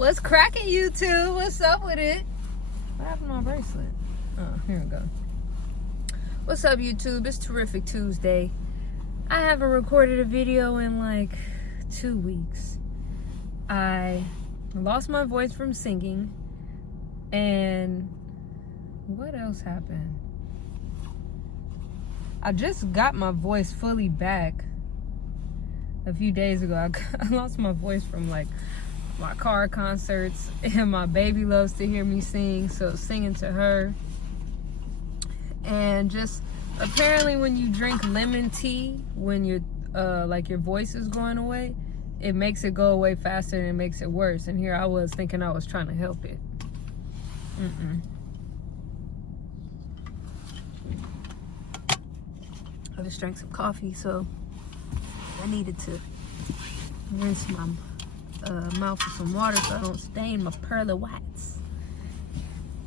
What's cracking, YouTube? What's up with it? What happened to my bracelet? Oh, here we go. What's up, YouTube? It's Terrific Tuesday. I haven't recorded a video in like 2 weeks. I lost my voice from singing. And what else happened? I just got my voice fully back a few days ago. I lost my voice from like my car concerts, and my baby loves to hear me sing, so singing to her. And just apparently when you drink lemon tea, when you're like your voice is going away, it makes it go away faster and it makes it worse. And here I was thinking I was trying to help it. I just drank some coffee, so I needed to rinse my mouth with some water so I don't stain my pearly whites.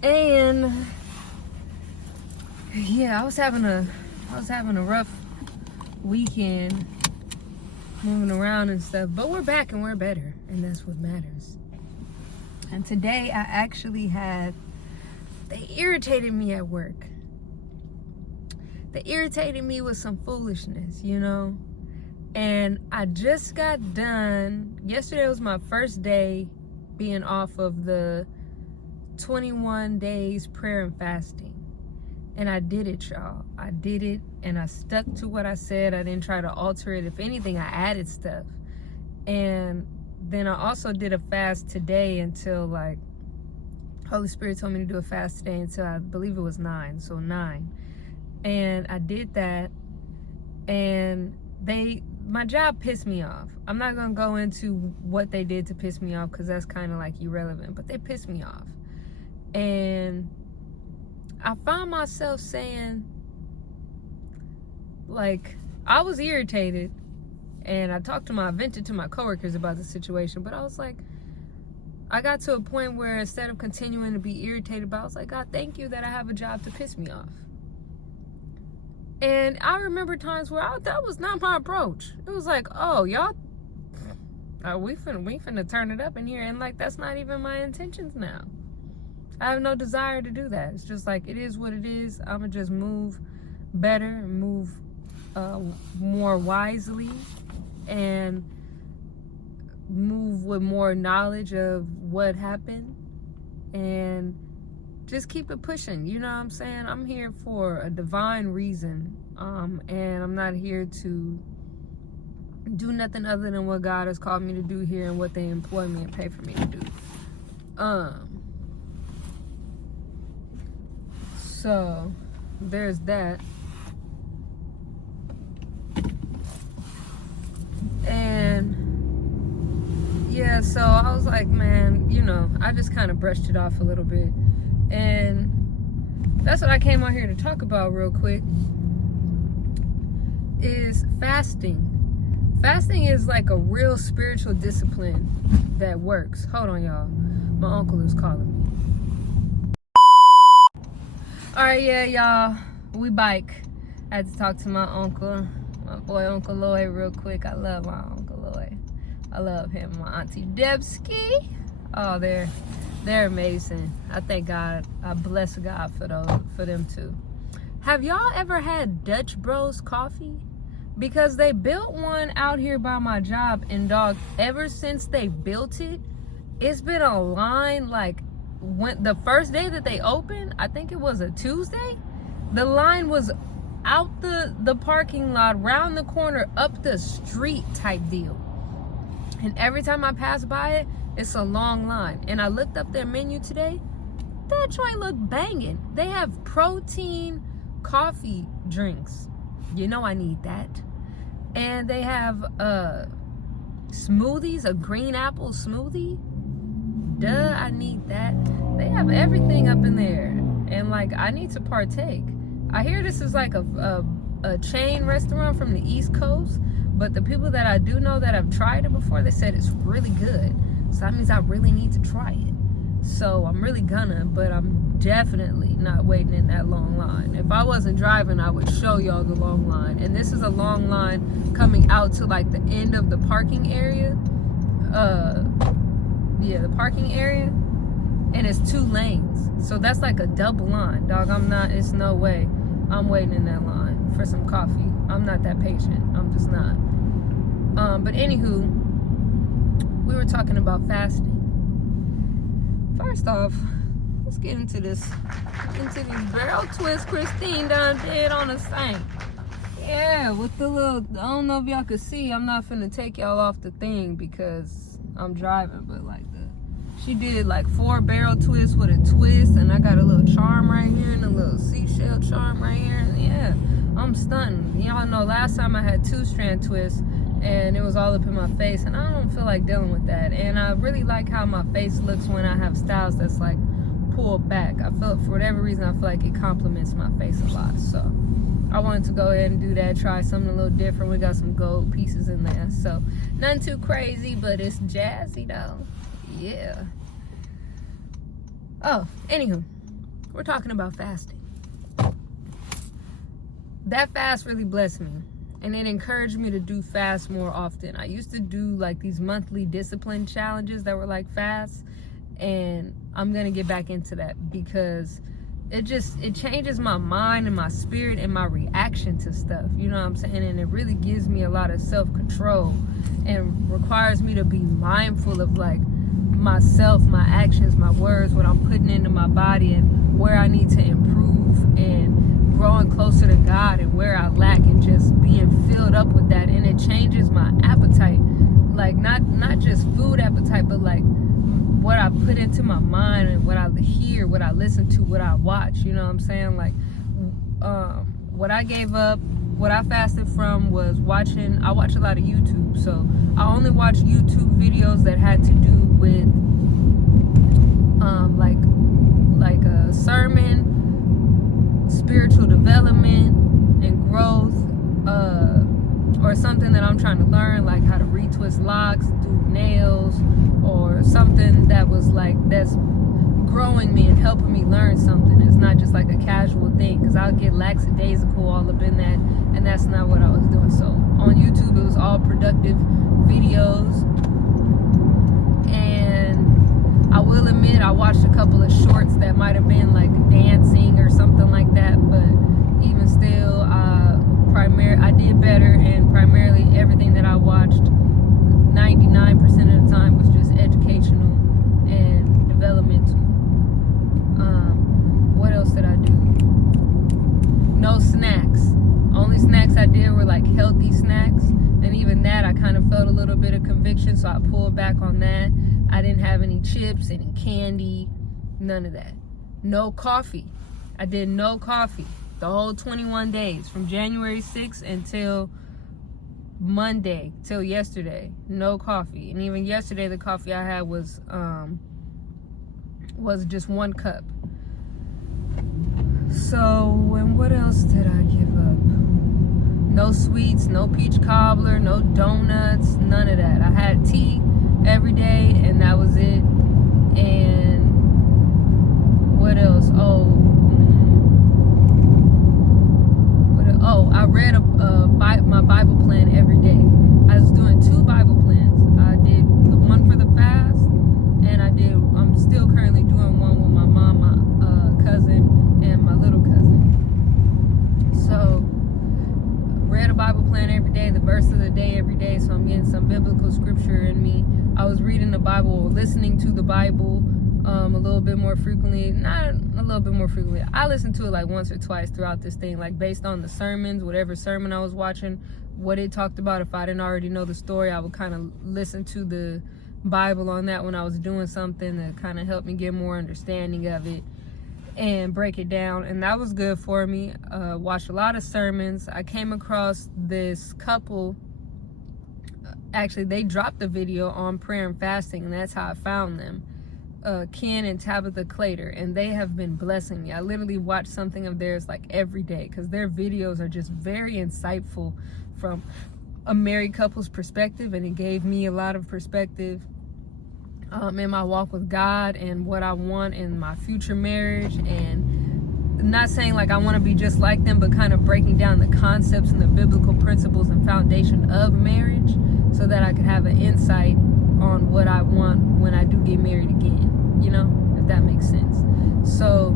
And yeah, I was having a rough weekend moving around and stuff, but we're back and we're better, and that's what matters. And today I actually they irritated me at work. They irritated me with some foolishness, you know? And I just got done. Yesterday was my first day being off of the 21 days prayer and fasting. And I did it, y'all. I did it, and I stuck to what I said. I didn't try to alter it. If anything, I added stuff. And then I also did a fast today until, like, Holy Spirit told me to do a fast today until I believe it was 9. So 9. And I did that, and my job pissed me off. I'm not gonna go into what they did to piss me off because that's kind of like irrelevant, but they pissed me off. And I found myself saying, like, I was irritated, and I vented to my coworkers about the situation, but I was like, I got to a point where instead of continuing to be irritated about it, I was like, God, thank you that I have a job to piss me off. And I remember times where that was not my approach. It was like, oh, y'all, we finna turn it up in here. And like, that's not even my intentions now. I have no desire to do that. It's just like, it is what it is. I'm gonna just move better and move more wisely and move with more knowledge of what happened and just keep it pushing. You know what I'm saying? I'm here for a divine reason, and I'm not here to do nothing other than what God has called me to do here and what they employ me and pay for me to do. So there's that. And yeah, so I was like, man, you know, I just kind of brushed it off a little bit. And that's what I came out here to talk about real quick, is fasting. Fasting is like a real spiritual discipline that works. Hold on, y'all. My uncle is calling me. All right, yeah, y'all. We bike. I had to talk to my uncle, my boy Uncle Lloyd, real quick. I love my Uncle Lloyd. I love him. My Auntie Debski. Oh, they're amazing. I thank God. I bless God for them too. Have y'all ever had Dutch Bros coffee? Because they built one out here by my job, and dog, ever since they built it, it's been a line. Like, when the first day that they opened, I think it was a Tuesday, the line was out the parking lot, round the corner, up the street type deal. And every time I pass by it, it's a long line. And I looked up their menu today. That joint looked banging. They have protein coffee drinks. You know I need that. And they have smoothies, a green apple smoothie. Duh, I need that. They have everything up in there. And like, I need to partake. I hear this is like a chain restaurant from the East Coast. But the people that I do know that have tried it before, they said it's really good. So that means I really need to try it. So I'm really gonna, but I'm definitely not waiting in that long line. If I wasn't driving, I would show y'all the long line. And this is a long line coming out to like the end of the parking area. Yeah, the parking area, and it's 2 lanes. So that's like a double line, dog. It's no way I'm waiting in that line for some coffee. I'm not that patient. I'm just not. But anywho, we were talking about fasting. First off, let's get into these barrel twists Christine done did on the sink. Yeah, with the little, I don't know if y'all could see, I'm not finna take y'all off the thing because I'm driving, but like she did like 4 barrel twists with a twist, and I got a little charm right here and a little seashell charm right here. And yeah, I'm stunting. Y'all know last time I had 2 strand twists and it was all up in my face, and I don't feel like dealing with that. And I really like how my face looks when I have styles that's like pulled back. I felt, for whatever reason, I feel like it complements my face a lot. So I wanted to go ahead and do that, try something a little different. We got some gold pieces in there, so nothing too crazy, but it's jazzy though. Yeah. Oh, anywho, we're talking about fasting. That fast really blessed me, and it encouraged me to do fast more often. I used to do like these monthly discipline challenges that were like fasts, and I'm gonna get back into that because it changes my mind and my spirit and my reaction to stuff, you know what I'm saying? And it really gives me a lot of self-control and requires me to be mindful of like myself, my actions, my words, what I'm putting into my body, and where I need to improve, and growing closer to God, and where I lack, and just being filled up with that. And it changes my appetite, like not just food appetite, but like what I put into my mind, and what I hear, what I listen to, what I watch, you know what I'm saying? Like what I gave up, what I fasted from was I watch a lot of YouTube, so I only watch YouTube videos that had to do with like a sermon, spiritual development and growth, or something that I'm trying to learn, like how to retwist locks, do nails, or something that was like that's growing me and helping me learn something. It's not just like a casual thing, because I'll get lackadaisical all up in that, and that's not what I was doing. So on YouTube it was all productive videos, and I will admit I watched a couple of shorts that might have been like dancing or something like that, but even still I did better, and primarily everything that I watched 99% of the time was just educational and developmental. What else did I do? No snacks. Only snacks I did were like healthy snacks, and even that I kind of felt a little bit of conviction, so I pulled back on that. I didn't have any chips, any candy, none of that. No coffee. I did no coffee the whole 21 days from January 6th until Monday, till yesterday. No coffee. And even yesterday the coffee I had was just 1 cup. So, and what else did I give up? No sweets, no peach cobbler, no donuts, none of that. I had tea every day, and that was it. And what else? I read my Bible plan every day. I was doing 2 Bible plans. I did the one for the fast, and I'm still currently doing one with my mom, my cousin, and my little cousin. So, read a Bible plan every day, the verse of the day every day, so I'm getting some biblical scripture in me. I was reading the Bible, or listening to the Bible a little bit more frequently. Not a little bit more frequently. I listened to it like once or twice throughout this thing, like based on the sermons, whatever sermon I was watching, what it talked about. If I didn't already know the story, I would kind of listen to the Bible on that when I was doing something to kind of help me get more understanding of it and break it down. And that was good for me. Watched a lot of sermons. I came across this couple. Actually, they dropped a video on prayer and fasting, and that's how I found them. Ken and Tabitha Clater, and they have been blessing me. I literally watch something of theirs like every day, because their videos are just very insightful from a married couple's perspective, and it gave me a lot of perspective in my walk with God and what I want in my future marriage. And I'm not saying like I want to be just like them, but kind of breaking down the concepts and the biblical principles and foundation of marriage, so that I could have an insight on what I want when I do get married again, you know, if that makes sense. So,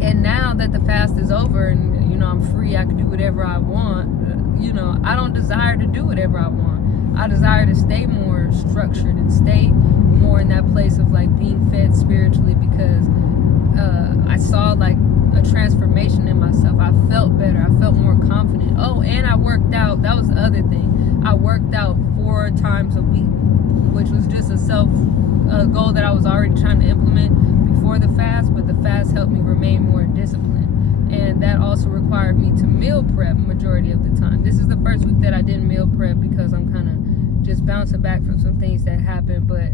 and now that the fast is over and, you know, I'm free, I can do whatever I want, you know, I don't desire to do whatever I want. I desire to stay more structured and stay more in that place of like being fed spiritually, because I saw like a transformation in myself. I felt better. I felt more confident. Oh, and I worked out. That was the other thing. I worked out 4 times a week, which was just a goal that I was already trying to implement before the fast, but the fast helped me remain more disciplined. And that also required me to meal prep majority of the time. This is the first week that I didn't meal prep because I'm kind of just bouncing back from some things that happened, but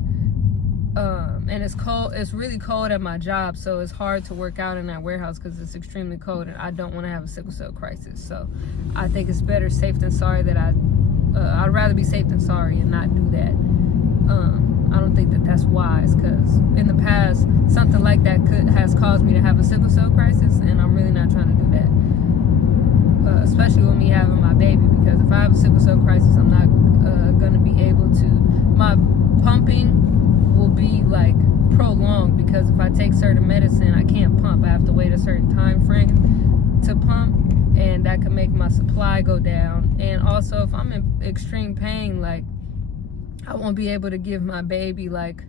and it's cold. It's really cold at my job, so it's hard to work out in that warehouse because it's extremely cold, and I don't want to have a sickle cell crisis. So I think it's better safe than sorry that I'd rather be safe than sorry and not do that. I don't think that that's wise, because in the past something like that has caused me to have a sickle cell crisis, and I'm really not trying to do that. Especially with me having my baby, because if I have a sickle cell crisis, I'm not going to be able to. My pumping will be like prolonged, because if I take certain medicine, I can't pump. I have to wait a certain time frame to pump, and that can make my supply go down. And also, if I'm in extreme pain, like, I won't be able to give my baby like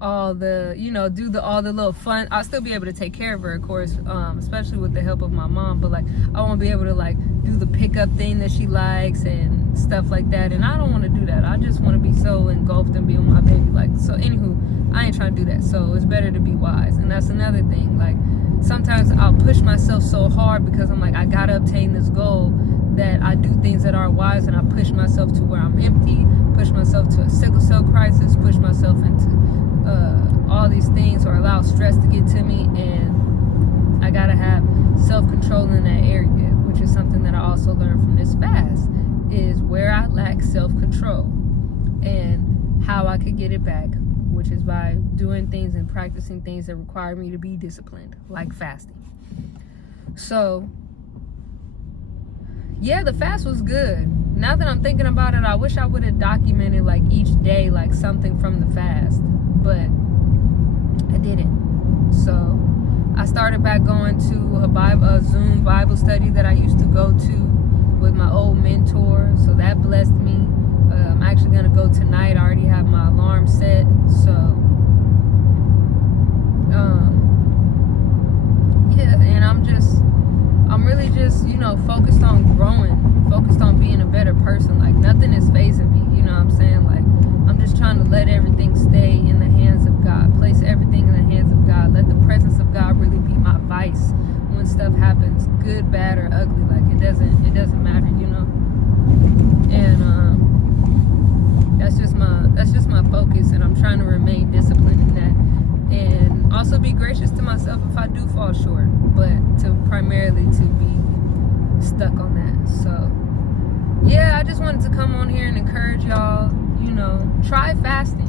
all the, you know, all the little fun. I'll still be able to take care of her, of course, especially with the help of my mom, but like I won't be able to like do the pickup thing that she likes and stuff like that. And I don't want to do that. I just want to be so engulfed and be with my baby. Like, so anywho, I ain't trying to do that. So it's better to be wise. And that's another thing. Like, sometimes I'll push myself so hard because I'm like, I gotta obtain this goal, that I do things that aren't wise, and I push myself to where I'm empty, push myself to a sickle cell crisis, push myself into all these things, or allow stress to get to me. And I gotta have self-control in that area, which is something that I also learned from this fast, is where I lack self-control and how I could get it back, which is by doing things and practicing things that require me to be disciplined, like fasting. So yeah, the fast was good. Now that I'm thinking about it, I wish I would have documented like each day, like something from the fast, but I didn't. So I started back going to a Zoom Bible study that I used to go to with my old mentor. So that blessed me. I'm actually gonna go tonight. I already have my alarm set. So yeah, and I'm really just, you know, focused on growing, focused on being a better person. Like, nothing is phasing me, you know what I'm saying? Like, I'm just trying to let everything stay in the hands of God, place everything in the hands of God, let the presence of God really be my vice when stuff happens, good, bad, or ugly. Like, it doesn't matter, you know? And that's just my focus, and I'm trying to remain disciplined in that, and also be gracious to myself if I do fall short, but primarily to be stuck on that. So yeah, I just wanted to come on here and encourage y'all, you know, try fasting.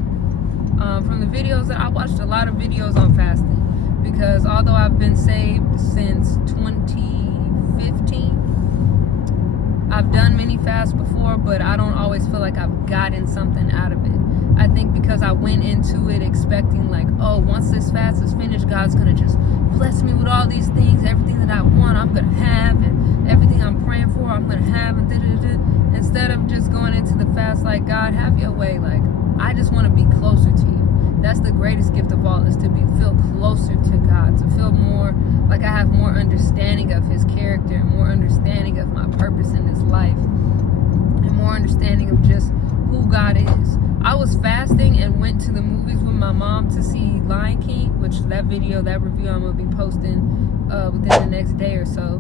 From the videos that I watched, a lot of videos on fasting, because although I've been saved since 2015, I've done many fasts before, but I don't always feel like I've gotten something out of it. I think because I went into it expecting like, oh, once this fast is finished, God's gonna just bless me with all these things, everything that I want, I'm gonna have, and everything I'm praying for, I'm gonna have, and da-da-da. Instead of just going into the fast like, God, have your way. Like, I just want to be closer to you. That's the greatest gift of all, is to feel closer to God, to feel more like I have more understanding of his character, and more understanding of my purpose in this life, and more understanding of just who God is. I was fasting and went to the movies with my mom to see Lion King, which that review I'm going to be posting within the next day or so.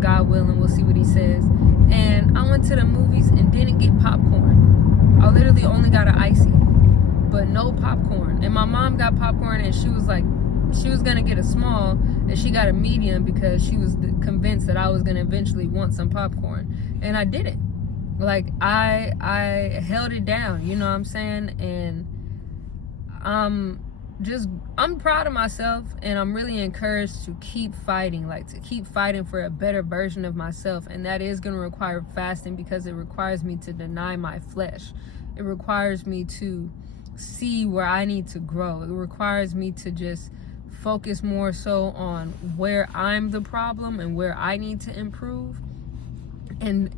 God willing, we'll see what he says. And I went to the movies and didn't get popcorn. I literally only got an icy, but no popcorn. And my mom got popcorn, and she was like, she was gonna get a small, and she got a medium because she was convinced that I was gonna eventually want some popcorn, and I didn't. Like, I held it down, you know what I'm saying? And I'm proud of myself, and I'm really encouraged to keep fighting, like to keep fighting for a better version of myself. And that is going to require fasting, because it requires me to deny my flesh. It requires me to see where I need to grow. It requires me to just focus more so on where I'm the problem and where I need to improve, and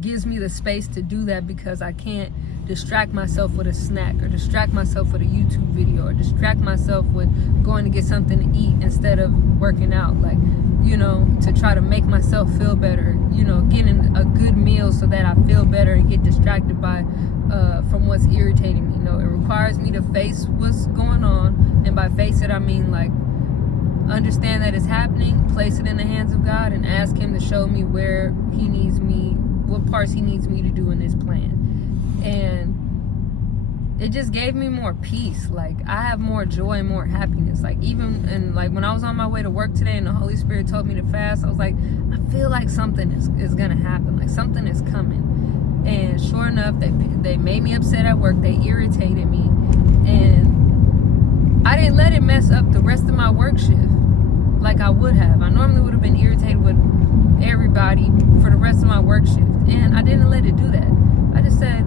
gives me the space to do that, because I can't distract myself with a snack, or distract myself with a YouTube video, or distract myself with going to get something to eat instead of working out, like, you know, to try to make myself feel better, you know, getting a good meal so that I feel better and get distracted by from what's irritating me. No, it requires me to face what's going on, and by face it I mean like understand that it's happening, place it in the hands of God, and ask him to show me where he needs me, what parts he needs me to do in this plan. And it just gave me more peace. Like, I have more joy and more happiness. Like, even, and like when I was on my way to work today and the Holy Spirit told me to fast, I was like, I feel like something is gonna happen, like something is coming. And sure enough, they made me upset at work, they irritated me, and I didn't let it mess up the rest of my work shift like I would have. I normally would have been irritated with everybody for the rest of my work shift, and I didn't let it do that. I just said,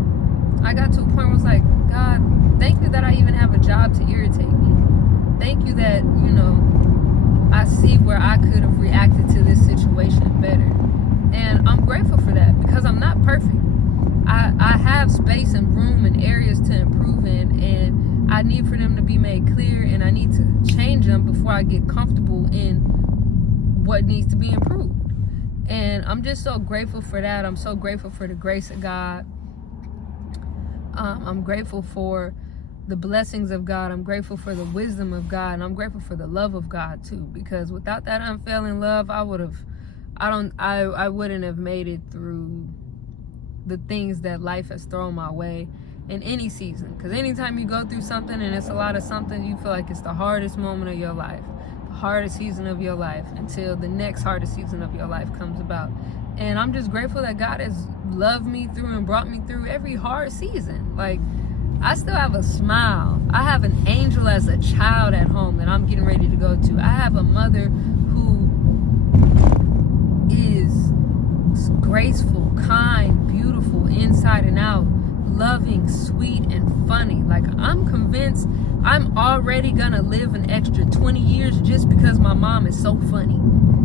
I got to a point where I was like, God, thank you that I even have a job to irritate me. Thank you that, you know, I see where I could have reacted to this situation better. And I'm grateful for that, because I'm not perfect. I have space and room and areas to improve in, and I need for them to be made clear, and I need to change them before I get comfortable in what needs to be improved. And I'm just so grateful for that. I'm so grateful for the grace of God. I'm grateful for the blessings of God. I'm grateful for the wisdom of God, and I'm grateful for the love of God too, because without that unfailing love, I wouldn't have made it through the things that life has thrown my way in any season. Because anytime you go through something and it's a lot of something, you feel like it's the hardest moment of your life, the hardest season of your life, until the next hardest season of your life comes about. And I'm just grateful that God has loved me through and brought me through every hard season. Like, I still have a smile. I have an angel as a child at home that I'm getting ready to go to. I have a mother who is graceful, kind, beautiful, inside and out, loving, sweet, and funny. Like, I'm convinced I'm already gonna live an extra 20 years just because my mom is so funny.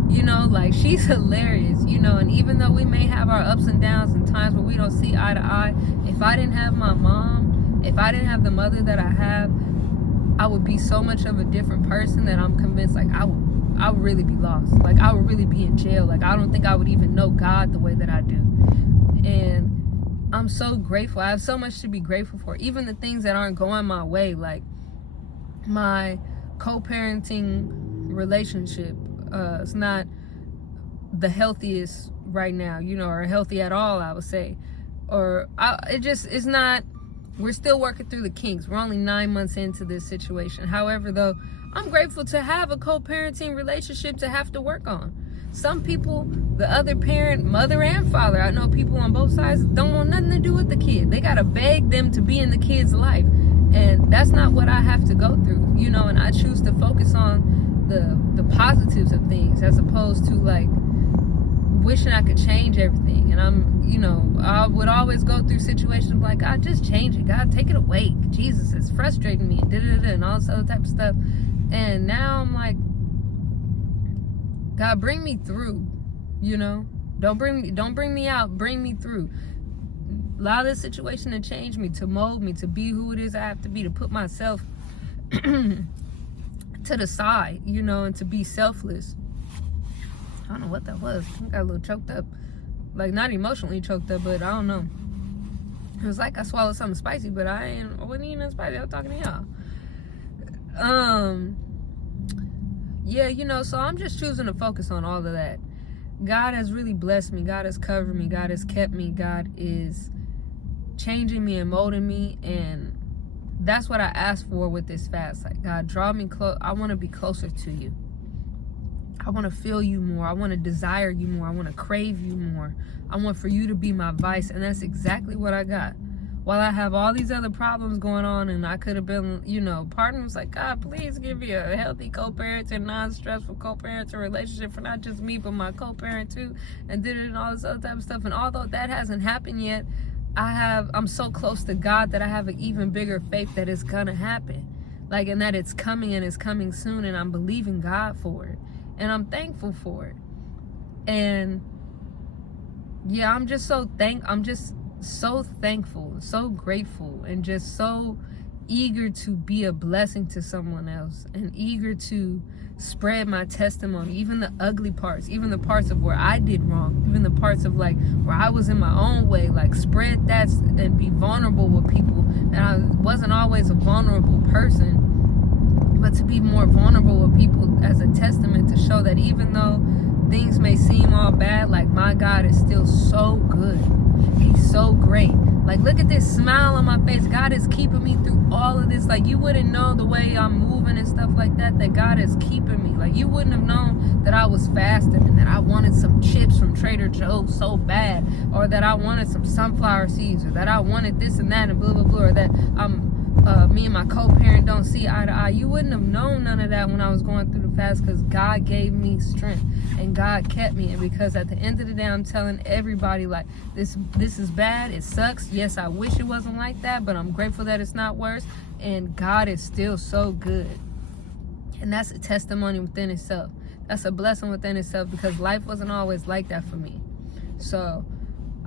You know, like, she's hilarious, you know, and even though we may have our ups and downs and times where we don't see eye to eye, if I didn't have my mom, if I didn't have the mother that I have, I would be so much of a different person that I'm convinced, like, I would really be lost. Like, I would really be in jail. Like, I don't think I would even know God the way that I do. And I'm so grateful. I have so much to be grateful for. Even the things that aren't going my way, like my co-parenting relationship. It's not the healthiest right now, you know, or healthy at all, I would say. It's not, we're still working through the kinks. We're only 9 months into this situation. However, though, I'm grateful to have a co-parenting relationship to have to work on. Some people, the other parent, mother and father, I know people on both sides, don't want nothing to do with the kid. They got to beg them to be in the kid's life. And that's not what I have to go through, you know, and I choose to focus on the positives of things, as opposed to like wishing I could change everything. And I'm, you know, I would always go through situations like, God, just change it. God, take it away. Jesus, it's frustrating me, and all this other type of stuff. And now I'm like, God, bring me through, you know, don't bring me out, bring me through. Allow this situation to change me, to mold me, to be who it is I have to be, to put myself to the side, you know, and to be selfless. I don't know what that was. I got a little choked up. Like, not emotionally choked up, but I don't know. It was like I swallowed something spicy, but I wasn't eating nothing spicy. I was talking to y'all. Yeah, you know, so I'm just choosing to focus on all of that. God has really blessed me. God has covered me. God has kept me. God is changing me and molding me, and that's what I asked for with this fast. Like, God, draw me close. I want to be closer to you. I want to feel you more. I want to desire you more. I want to crave you more. I want for you to be my vice, and that's exactly what I got. While I have all these other problems going on, and I could have been, you know, partner was like, God, please give me a healthy co-parenting, non-stressful co-parenting relationship for not just me, but my co-parent too, and did it and all this other type of stuff. And although that hasn't happened yet, I'm so close to God that I have an even bigger faith that it's gonna happen. Like, and that it's coming and it's coming soon, and I'm believing God for it. And I'm thankful for it. And yeah, I'm just so thankful, so grateful, and just so eager to be a blessing to someone else, and eager to spread my testimony, even the ugly parts, even the parts of where I did wrong, even the parts of like where I was in my own way, like spread that and be vulnerable with people. And I wasn't always a vulnerable person, but to be more vulnerable with people as a testament to show that even though things may seem all bad, like my God is still so good. He's so great. Like, look at this smile on my face. God is keeping me through all of this. Like, you wouldn't know the way I'm moving and stuff like that God is keeping me. Like, you wouldn't have known that I was fasting and that I wanted some chips from Trader Joe's so bad, or that I wanted some sunflower seeds, or that I wanted this and that and blah, blah, blah, or that me and my co-parent don't see eye to eye. You wouldn't have known none of that when I was going through the fast, because God gave me strength and God kept me. And because at the end of the day, I'm telling everybody, like, this is bad, it sucks. Yes, I wish it wasn't like that, but I'm grateful that it's not worse. And God is still so good. And that's a testimony within itself. That's a blessing within itself, because life wasn't always like that for me. So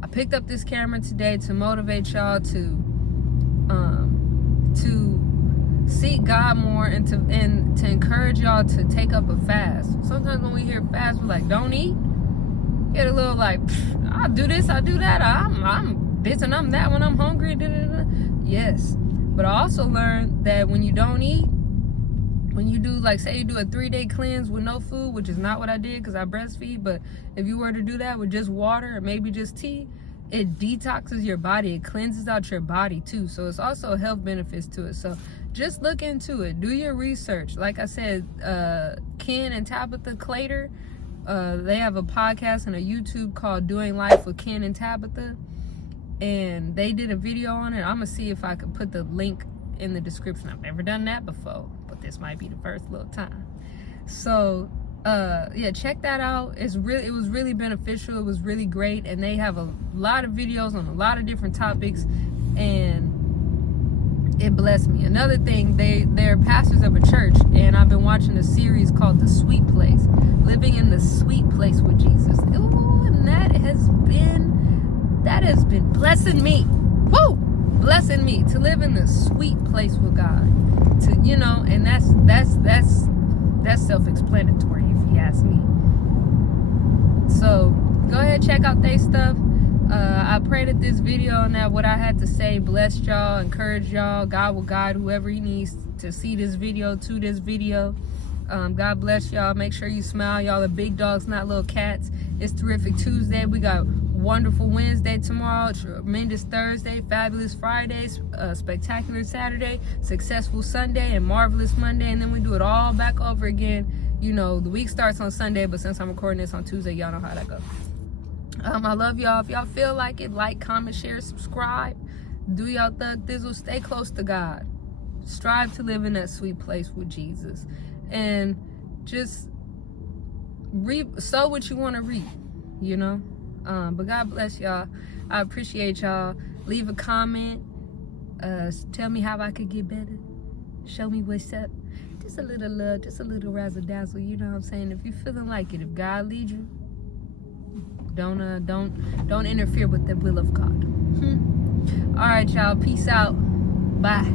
I picked up this camera today to motivate y'all to seek God more, and to encourage y'all to take up a fast. Sometimes when we hear fast, we're like, don't eat. Get a little like, I'll do this, I'll do that. I'm this and I'm that when I'm hungry. Da, da, da. Yes. But I also learned that when you don't eat, when you do, like, say you do a 3-day cleanse with no food, which is not what I did because I breastfeed, but if you were to do that with just water or maybe just tea, it detoxes your body. It cleanses out your body too. So it's also health benefits to it. So just look into it. Do your research. Like I said, Ken and Tabitha Clater, they have a podcast and a YouTube called Doing Life with Ken and Tabitha. And they did a video on it. I'm going to see if I could put the link in the description. I've never done that before, but this might be the first little time. So yeah, check that out. It was really beneficial. It was really great, and they have a lot of videos on a lot of different topics, and it blessed me. Another thing, they're pastors of a church, and I've been watching a series called The Sweet Place, Living in the Sweet Place with Jesus. Ooh, and that has been blessing me. Woo! Blessing me to live in the sweet place with God. To, you know, and that's self-explanatory if you ask me. So go ahead, check out their stuff. I pray that this video and that what I had to say blessed y'all, encouraged y'all. God will guide whoever he needs to see this video to this video. God bless y'all. Make sure you smile. Y'all are big dogs, not little cats. It's Terrific Tuesday. We got Wonderful Wednesday tomorrow, Tremendous Thursday, Fabulous Fridays, Spectacular Saturday, Successful Sunday, and Marvelous Monday. And then we do it all back over again. You know, the week starts on Sunday, but since I'm recording this on Tuesday, y'all know how that goes. I love y'all. If y'all feel like it, like, comment, share, subscribe. Do y'all thug thizzle. Stay close to God. Strive to live in that sweet place with Jesus. And just sow what you want to reap, you know? But God bless y'all. I appreciate y'all. Leave a comment. Tell me how I could get better. Show me what's up. Just a little love, just a little razzle dazzle. You know what I'm saying? If you're feeling like it, if God leads you, don't interfere with the will of God. All right, y'all. Peace out. Bye.